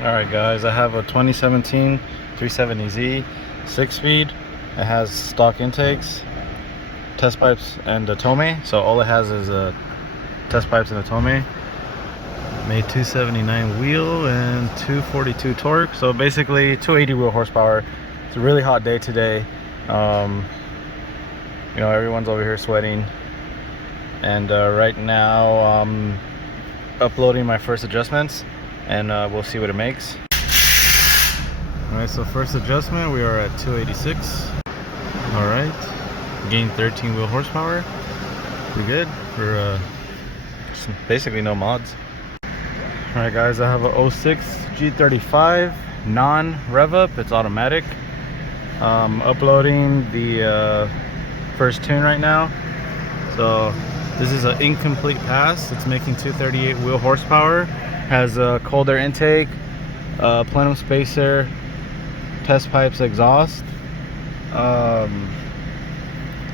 Alright guys, I have a 2017 370Z 6-speed. It has stock intakes, test pipes, and a tome. So all it has is test pipes and a tome. Made 279 wheel and 242 torque. So basically 280 wheel horsepower. It's a really hot day today. You know, everyone's over here sweating. And right now I'm uploading my first adjustments, and we'll see what it makes. Alright, so first adjustment, we are at 286. Alright, gained 13 wheel horsepower. Pretty good for basically no mods. Alright guys, I have a 06 G35 non-rev up. It's automatic. Uploading the first tune right now. So this is an incomplete pass. It's making 238 wheel horsepower. Has a cold air intake, plenum spacer, test pipes, exhaust. The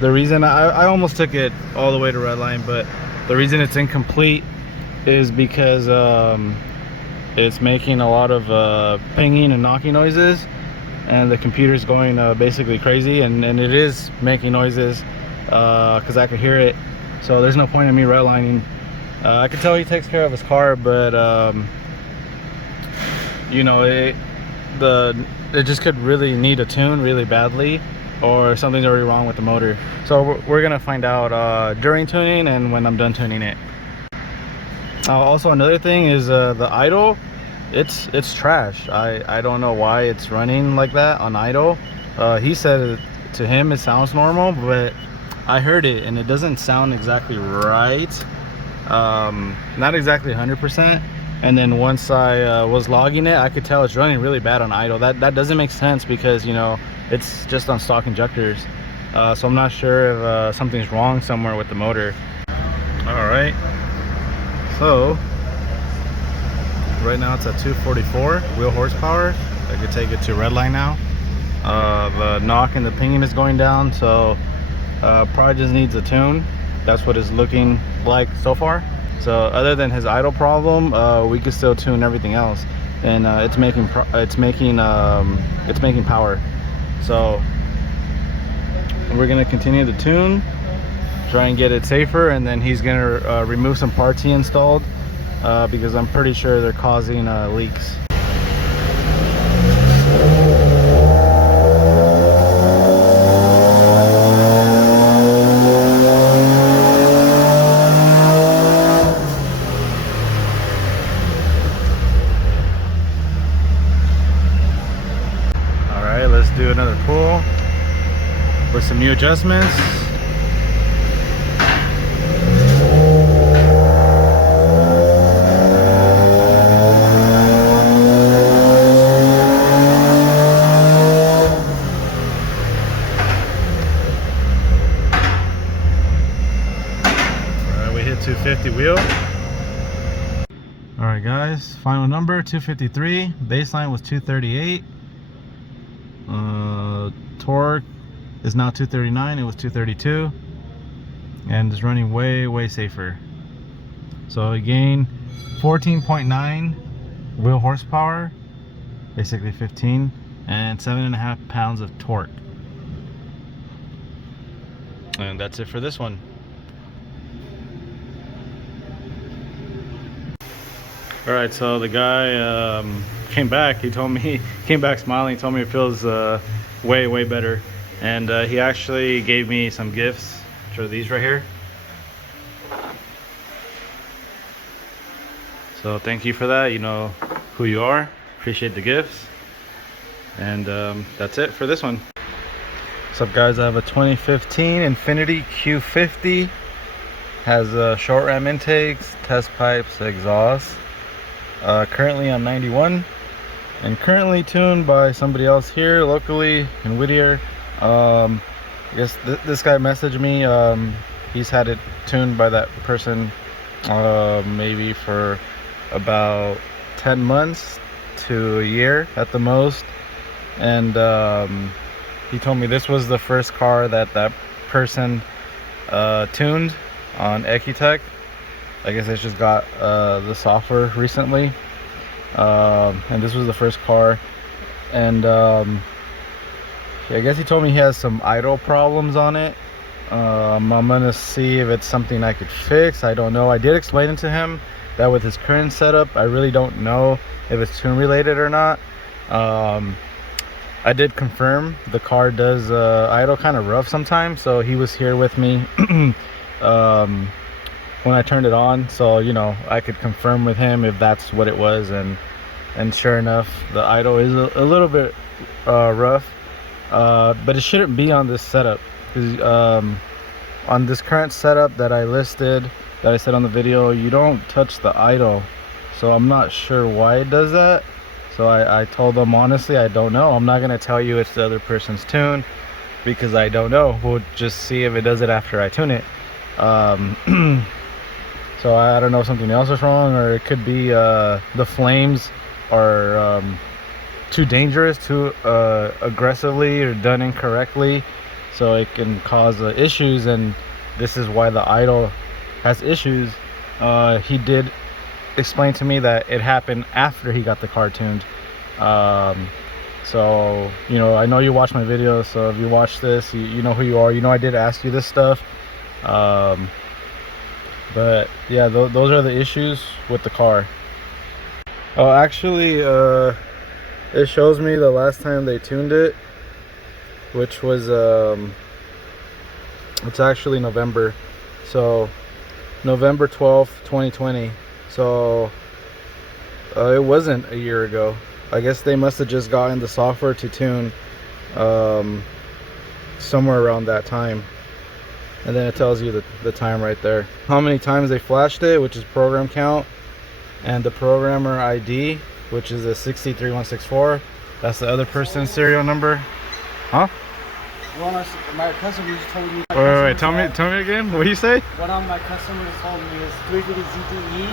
reason I almost took it all the way to redline, but the reason it's incomplete is because it's making a lot of pinging and knocking noises, and the computer's going basically crazy, and it is making noises because I could hear it. So there's no point in me redlining. I can tell he takes care of his car, but you know, it just could really need a tune really badly, or something's already wrong with the motor. So we're gonna find out during tuning and when I'm done tuning it. Also, another thing is the idle. It's trash. I don't know why it's running like that on idle. He said to him it sounds normal, but I heard it and it doesn't sound exactly right. Not exactly 100%. And then once I was logging it, I could tell it's running really bad on idle. That doesn't make sense because, you know, it's just on stock injectors. So I'm not sure if something's wrong somewhere with the motor. All right, so right now it's at 244 wheel horsepower. I could take it to redline now. The knock and the pinging is going down, so probably just needs a tune. That's what it's looking like so far. So other than his idle problem, we could still tune everything else, and it's making power. So we're gonna continue the tune, try and get it safer, and then he's gonna remove some parts he installed because I'm pretty sure they're causing leaks. Let's do another pull with some new adjustments. Alright, we hit 250 wheel. Alright guys, final number 253. Baseline was 238. Torque is now 239. It was 232, and it's running way safer. So again, 14.9 wheel horsepower, basically 15, and 7.5 pounds of torque. And that's it for this one. All right, so the guy came back. He told me, he came back smiling. He told me it feels way better, and he actually gave me some gifts, which are these right here. So thank you for that. You know who you are. Appreciate the gifts. And that's it for this one. What's up guys, I have a 2015 Infiniti Q50. Has short ram intakes, test pipes, exhaust. Currently on 91, and currently tuned by somebody else here locally in Whittier. I guess this guy messaged me. He's had it tuned by that person maybe for about 10 months to a year at the most, and he told me this was the first car that person tuned on Ecutech. I guess I just got the software recently, and this was the first car. And I guess he told me he has some idle problems on it. I'm gonna see if it's something I could fix. I don't know. I did explain it to him that with his current setup, I really don't know if it's tune related or not. I did confirm the car does idle kind of rough sometimes, so he was here with me when I turned it on, so you know, I could confirm with him if that's what it was, and sure enough, the idle is a little bit rough, but it shouldn't be on this setup, because on this current setup that I listed, that I said on the video, you don't touch the idle, so I'm not sure why it does that. So I told them honestly, I don't know. I'm not gonna tell you it's the other person's tune because I don't know. We'll just see if it does it after I tune it. So I don't know if something else is wrong, or it could be the flames are too dangerous, too aggressively, or done incorrectly, so it can cause issues, and this is why the idle has issues. He did explain to me that it happened after he got the car tuned. So you know, I know you watch my videos, so if you watch this, you know who you are. You know I did ask you this stuff. But yeah, those are the issues with the car. Oh, actually, it shows me the last time they tuned it, which was it's actually November, so November 12th 2020. So it wasn't a year ago. I guess they must have just gotten the software to tune somewhere around that time, and then it tells you the time right there, how many times they flashed it, which is program count, and the programmer ID, which is a 63164. That's the other person's serial number. Huh? My customer just told me. Wait, tell me again. What do you say? One of my customers told me is 350 ZTE,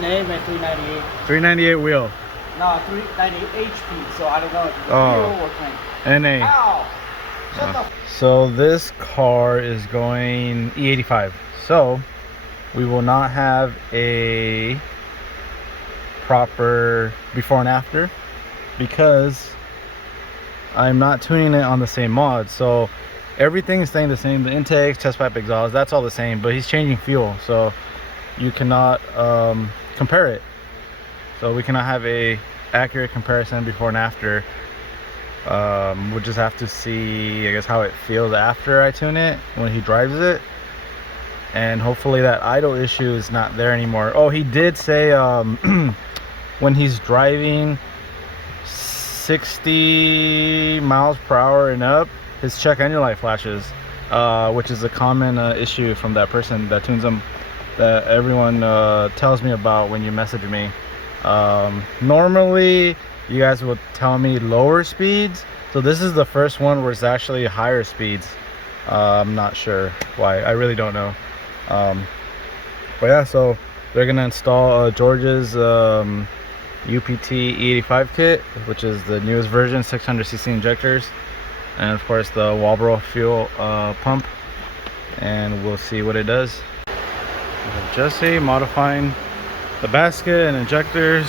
NA, and 398. 398 wheel. No, 398 HP. So I don't know if it's Oh. wheel or tank. NA. Ow! Shut the. So this car is going E85. So we will not have a proper before and after because I'm not tuning it on the same mod. So everything is staying the same. The intakes, test pipe, exhaust, that's all the same, but he's changing fuel, so you cannot compare it. So we cannot have a accurate comparison before and after. We'll just have to see, I guess, how it feels after I tune it when he drives it, and hopefully that idle issue is not there anymore. Oh, he did say when he's driving 60 miles per hour and up, his check engine light flashes, which is a common issue from that person that tunes them, that everyone tells me about when you message me. Normally you guys will tell me lower speeds, so this is the first one where it's actually higher speeds. I'm not sure why, I really don't know. But yeah, so they're gonna install George's UPT E85 kit, which is the newest version, 600cc injectors, and of course the Walbro fuel pump, and we'll see what it does. Jesse modifying the basket and injectors.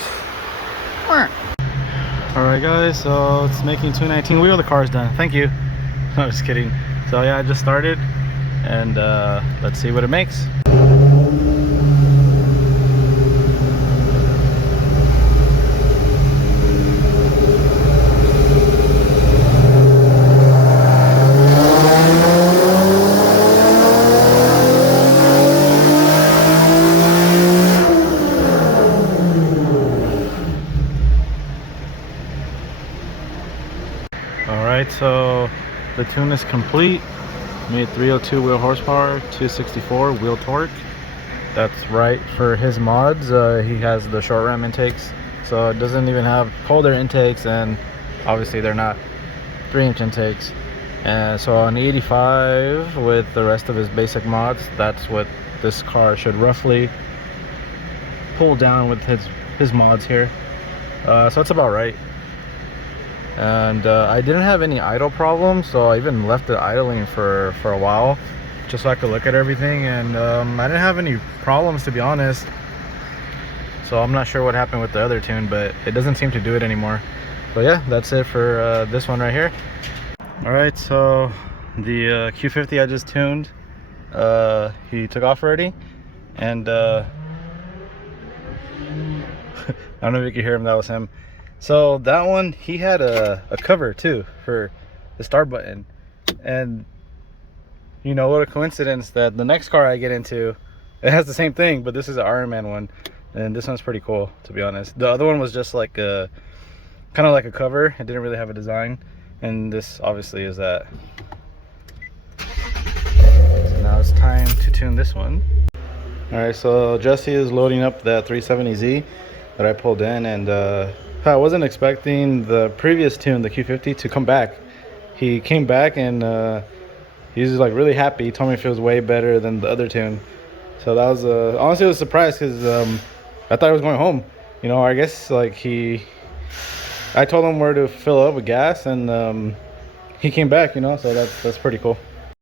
Alright guys, so it's making 219 wheel. The car's done. Thank you. I'm just kidding. So yeah, I just started, and let's see what it makes. Alright, so the tune is complete. Made 302 wheel horsepower, 264 wheel torque. That's right for his mods. He has the short ram intakes, so it doesn't even have colder intakes, and obviously they're not 3-inch intakes. And so on 85 with the rest of his basic mods, that's what this car should roughly pull down with his mods here. So it's about right. And I didn't have any idle problems, so I even left it idling for a while just so I could look at everything, and I didn't have any problems, to be honest. So I'm not sure what happened with the other tune, but it doesn't seem to do it anymore. But yeah, that's it for this one right here. All right, so the Q50 I just tuned, he took off already, and I don't know if you can hear him. That was him. So that one, he had a cover too for the start button, and you know what a coincidence that the next car I get into, it has the same thing, but this is an Iron Man one, and this one's pretty cool, to be honest. The other one was just like a kind of like a cover. It didn't really have a design, and this obviously is that. So now it's time to tune this one. All right, so Jesse is loading up that 370Z that I pulled in, and I wasn't expecting the previous tune, the Q50, to come back. He came back, and he's like really happy. He told me it feels way better than the other tune. So that was honestly, it was a surprise, because I thought he was going home. You know, I guess like I told him where to fill up with gas, and he came back. You know, so that's pretty cool.